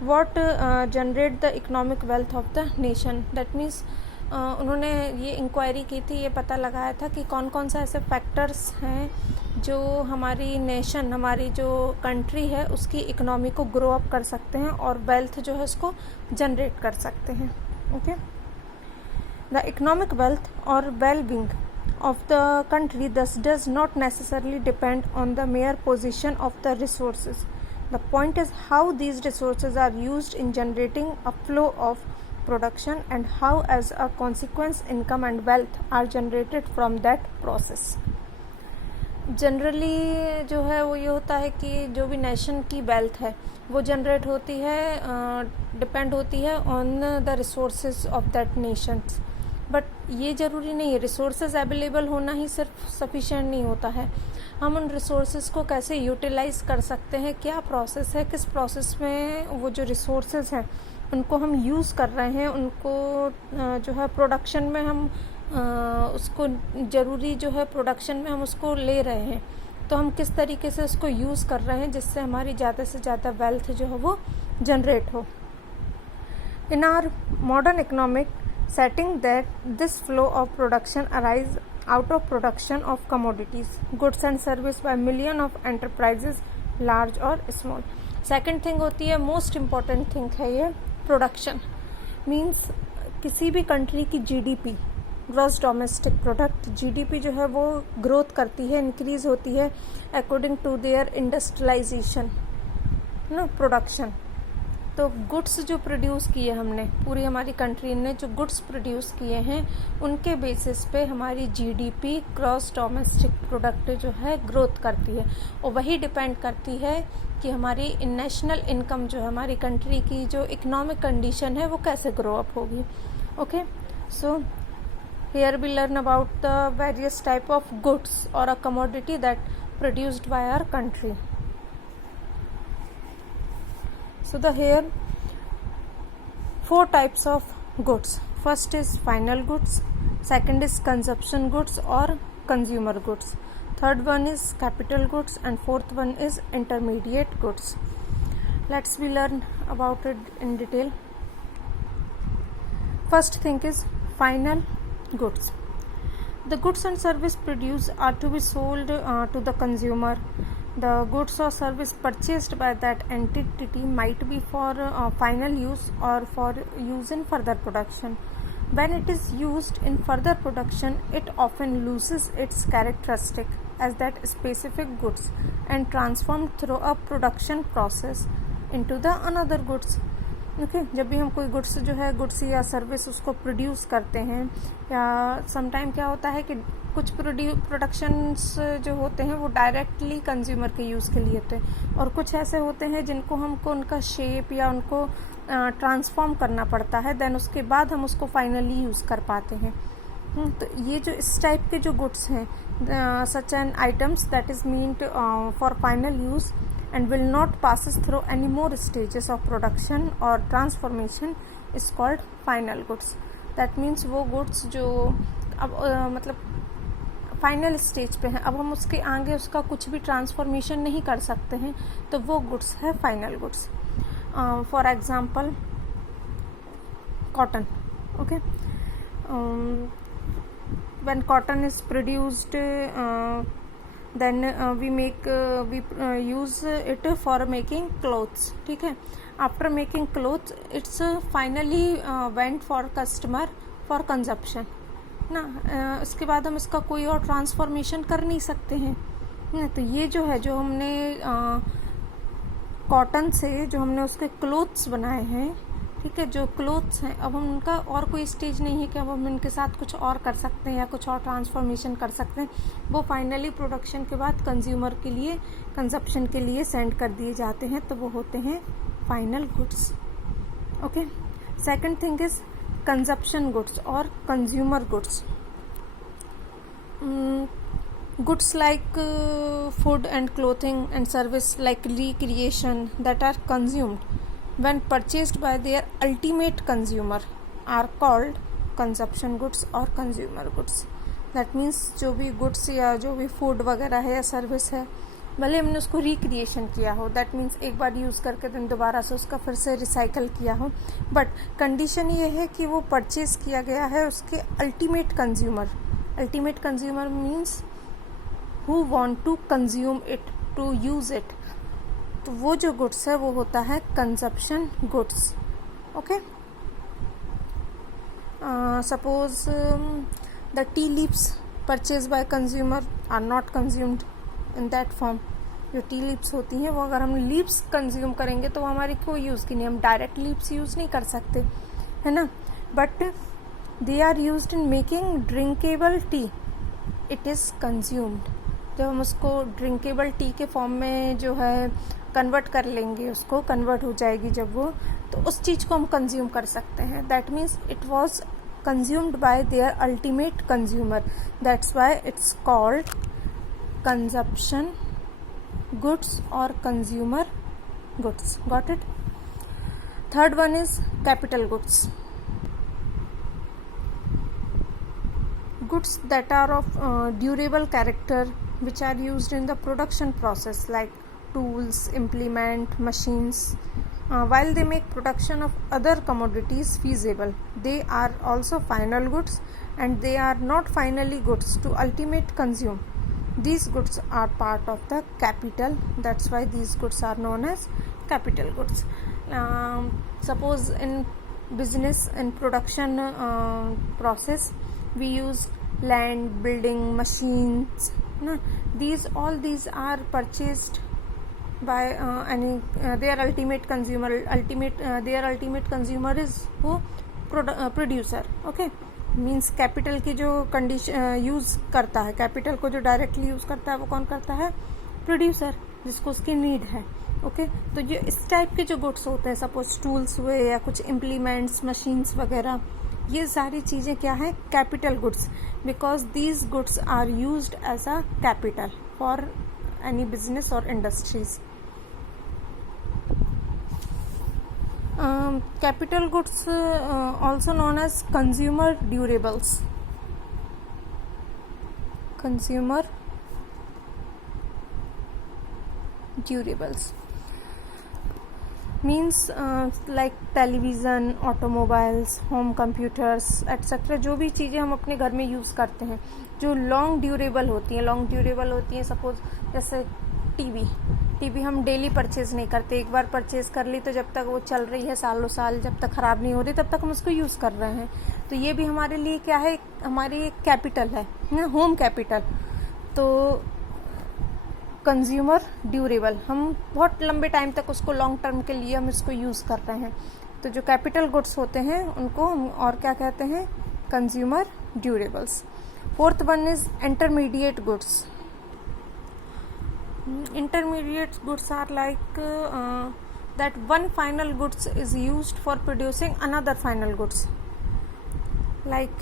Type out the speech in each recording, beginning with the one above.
what generate the economic wealth of the nation. That means उन्होंने ये inquiry की थी, ये पता लगाया था कि कौन कौन सा ऐसे फैक्टर्स हैं जो हमारी नेशन, हमारी जो कंट्री है उसकी इकोनॉमी को ग्रो अप कर सकते हैं और वेल्थ जो है उसको जनरेट कर सकते हैं. ओके, द इकोनॉमिक वेल्थ और well being of the country thus does not necessarily depend on the mere position of the resources. The point is how these resources are used in generating a flow of production and how as a consequence income and wealth are generated from that process. Generally जो है वो ये होता है कि जो भी nation की वेल्थ है वो जनरेट होती है, डिपेंड होती है on the resources of that Nations. But ये ज़रूरी नहीं है, रिसोर्सेज अवेलेबल होना ही सिर्फ सफिशिएंट नहीं होता है. हम उन रिसोर्सेज को कैसे यूटिलाइज कर सकते हैं, क्या प्रोसेस है, किस प्रोसेस में वो जो रिसोर्सेज हैं उनको हम यूज़ कर रहे हैं, उनको जो है प्रोडक्शन में हम उसको ज़रूरी जो है प्रोडक्शन में हम उसको ले रहे हैं, तो हम किस तरीके से उसको यूज़ कर रहे हैं जिससे हमारी ज़्यादा से ज़्यादा वेल्थ जो है वो जनरेट हो. In our modern economic setting that this flow of production arise out of production of commodities, goods and service by million of enterprises, large or small. Second thing होती है, most important thing है ये production. Means किसी भी country की GDP, gross domestic product, GDP जो है वो ग्रोथ करती है, इंक्रीज होती है अकॉर्डिंग टू देयर इंडस्ट्रियलाइजेशन ना, प्रोडक्शन. तो गुड्स जो प्रोड्यूस किए हमने, पूरी हमारी कंट्री ने जो गुड्स प्रोड्यूस किए हैं उनके बेसिस पे हमारी जीडीपी, ग्रॉस डोमेस्टिक प्रोडक्ट जो है ग्रोथ करती है, और वही डिपेंड करती है कि हमारी नेशनल इनकम जो है, हमारी कंट्री की जो इकोनॉमिक कंडीशन है वो कैसे ग्रो अप होगी. Okay, so here we learn about the various type of goods और a commodity that produced by our country. So here 4 types of goods. First is final goods, second is consumption goods or consumer goods, third one is capital goods, and fourth one is intermediate goods. Let's learn about it in detail. First thing is final goods. The goods and service produced are to be sold to the consumer. The goods or service purchased by that entity might be for final use or for use in further production. When it is used in further production, it often loses its characteristic as that specific goods and transformed through a production process into the another goods. Okay, जब भी हम कोई goods जो है, goods या service उसको produce करते हैं, या समटाइम क्या होता है कि कुछ प्रोडक्शंस जो होते हैं वो डायरेक्टली कंज्यूमर के यूज़ के लिए होते हैं, और कुछ ऐसे होते हैं जिनको हमको उनका शेप या उनको ट्रांसफॉर्म करना पड़ता है, देन उसके बाद हम उसको फाइनली यूज़ कर पाते हैं. तो ये जो इस टाइप के जो गुड्स हैं, such an items that is meant for final use and will not passes through any more stages of production or transformation is called final goods. That means वो goods जो अब मतलब फाइनल स्टेज पे हैं, अब हम उसके आगे उसका कुछ भी ट्रांसफॉर्मेशन नहीं कर सकते हैं, तो वो गुड्स है final goods. For example cotton. Okay, when cotton is produced then we use it for making clothes. ठीक है, after making clothes it's finally went for customer for consumption ना. इसके बाद हम इसका कोई और ट्रांसफॉर्मेशन कर नहीं सकते हैं ना. तो ये जो है, जो हमने कॉटन से जो हमने उसके क्लोथ्स बनाए हैं, ठीक है, जो क्लोथ्स हैं, अब हम उनका और कोई स्टेज नहीं है कि अब हम इनके साथ कुछ और कर सकते हैं या कुछ और ट्रांसफॉर्मेशन कर सकते हैं. वो फाइनली प्रोडक्शन के बाद कंज्यूमर के लिए, कंजप्शन के लिए सेंड कर दिए जाते हैं, तो वो होते हैं final goods. Okay, second thing is consumption goods और consumer goods. Goods like food and clothing and service like recreation that are consumed when purchased by their ultimate consumer are called consumption goods or consumer goods. That means जो भी goods या जो भी food वगैरह है या service है भले हमने उसको रिक्रिएशन किया हो, दैट मीन्स एक बार यूज़ करके तुमने दोबारा से उसका फिर से रिसाइकल किया हो, बट कंडीशन ये है कि वो परचेज किया गया है उसके ultimate consumer. Ultimate consumer means who want to consume it, to use it. तो वो जो गुड्स है वो होता है consumption goods. Okay, suppose the tea leaves purchase by consumer are not consumed in that form. जो टी लीव्स होती हैं वो अगर हम लीव्स कंज्यूम करेंगे तो हमारी कोई यूज़ की नहीं, हम डायरेक्ट लीव्स यूज़ नहीं कर सकते, है ना। But they are used in making drinkable tea, it is consumed. जब हम उसको ड्रिंकेबल टी के फॉर्म में जो है कन्वर्ट कर लेंगे, उसको कन्वर्ट हो जाएगी जब वो, तो उस चीज़ को हम कंज्यूम कर सकते हैं। That means it was consumed by their ultimate consumer, that's why it's called consumption goods और consumer goods. Got it. Third one is capital goods. Goods that are of durable character, which are used in the production process like tools, implement, machines. While they make production of other commodities feasible, they are also final goods and they are not finally goods to ultimate consume. These goods are part of the capital, that's why these goods are known as capital goods. Suppose in business and production process we use land, building, machines, these are purchased by their ultimate consumer. Their ultimate consumer is who? Producer. Okay, means capital की जो condition use करता है, capital को जो directly use करता है वो कौन करता है? प्रोड्यूसर, जिसको उसकी नीड है। ओके, तो जो इस टाइप के जो गुड्स होते हैं, सपोज टूल्स हुए या कुछ इम्प्लीमेंट्स, मशीन्स वगैरह, ये सारी चीज़ें क्या है? Capital goods, because these goods are used as a capital for any business और industries. Capital goods also known as consumer durables. Consumer durables means like television, automobiles, home computers etc. जो भी चीज़ें हम अपने घर में यूज़ करते हैं जो लॉन्ग ड्यूरेबल होती हैं, सपोज जैसे टीवी हम डेली परचेज नहीं करते, एक बार परचेज कर ली तो जब तक वो चल रही है सालों साल, जब तक ख़राब नहीं हो रही तब तक हम उसको यूज़ कर रहे हैं। तो ये भी हमारे लिए क्या है? हमारी एक कैपिटल है ना, होम कैपिटल। तो कंज्यूमर ड्यूरेबल, हम बहुत लंबे टाइम तक उसको, लॉन्ग टर्म के लिए हम इसको यूज़ कर रहे हैं। तो जो कैपिटल गुड्स होते हैं उनको हम और क्या कहते हैं? Consumer durables. Fourth one is intermediate goods. Intermediate goods are like that one final goods is used for producing another final goods, like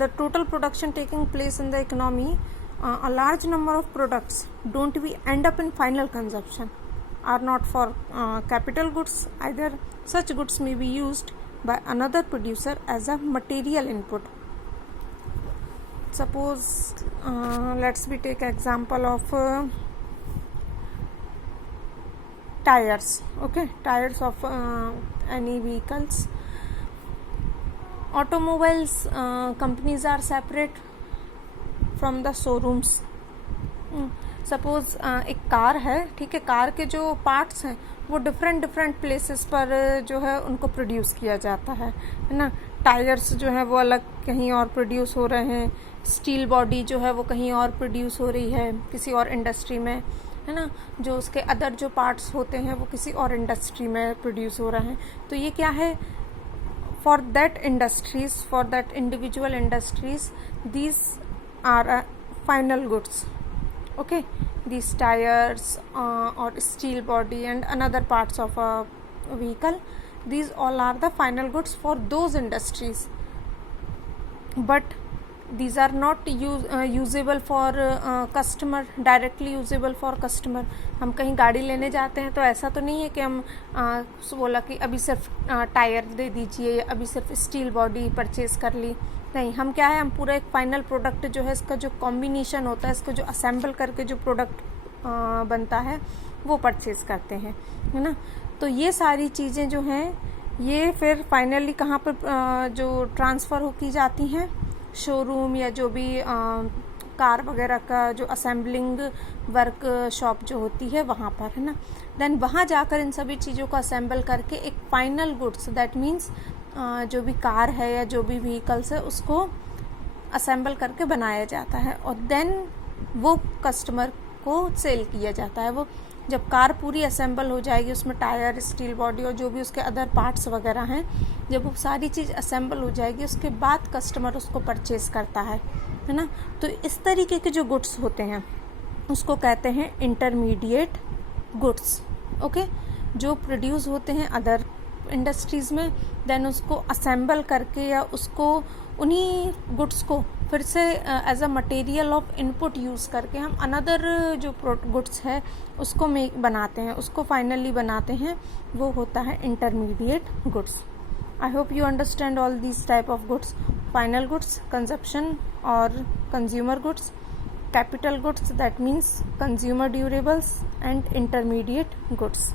the total production taking place in the economy, a large number of products don't we end up in final consumption are not for capital goods either. Such goods may be used by another producer as a material input. Suppose let's we take example of tires. Okay, tires of any vehicles. Automobiles companies are separate from the showrooms. Suppose एक car है, ठीक है, car के जो parts हैं वो different places पर जो है उनको प्रोड्यूस किया जाता है ना। टायर्स जो है वो अलग कहीं और प्रोड्यूस हो रहे हैं, स्टील बॉडी जो है वो कहीं और प्रोड्यूस हो रही है किसी और इंडस्ट्री में, है ना। जो उसके अदर जो पार्ट्स होते हैं वो किसी और इंडस्ट्री में प्रोड्यूस हो रहे हैं। तो ये क्या है? For that industries, for that individual industries, these are final goods. Okay, these tires or steel body and another parts of a vehicle, these all are the final goods for those industries, but these are not usable for customer, directly usable for customer. हम कहीं गाड़ी लेने जाते हैं तो ऐसा तो नहीं है कि हम बोला कि अभी सिर्फ टायर दे दीजिए, अभी सिर्फ स्टील बॉडी परचेज कर ली, नहीं। हम क्या है, हम पूरा एक फाइनल प्रोडक्ट जो है इसका जो कॉम्बिनेशन होता है, इसको जो असेंबल करके जो प्रोडक्ट बनता है वो परचेज करते हैं, है ना। तो ये सारी चीज़ें जो हैं ये फिर फाइनली कहाँ पर जो ट्रांसफ़र हो की जाती हैं, शोरूम या जो भी कार वगैरह का जो असेंबलिंग वर्क शॉप जो होती है वहाँ पर, है ना। देन वहाँ जाकर इन सभी चीज़ों को असेंबल करके एक फाइनल गुड्स, दैट मीन्स जो भी कार है या जो भी व्हीकल्स है उसको असेंबल करके बनाया जाता है और देन वो कस्टमर को सेल किया जाता है। वो जब कार पूरी असेंबल हो जाएगी, उसमें टायर, स्टील बॉडी और जो भी उसके अदर पार्ट्स वगैरह हैं, जब वो सारी चीज़ असेंबल हो जाएगी उसके बाद कस्टमर उसको परचेज करता है ना। तो इस तरीके के जो गुड्स होते हैं उसको कहते हैं इंटरमीडिएट गुड्स। ओके, जो प्रोड्यूस होते हैं अदर इंडस्ट्रीज़ में, देन उसको असेंबल करके या उसको उन्हीं गुड्स को फिर से as a material of input use करके हम अनदर जो गुड्स है उसको बनाते हैं, उसको फाइनली बनाते हैं, वो होता है intermediate goods. I hope you understand all these type of goods: final goods, consumption और consumer goods, capital goods that means consumer durables, and intermediate goods.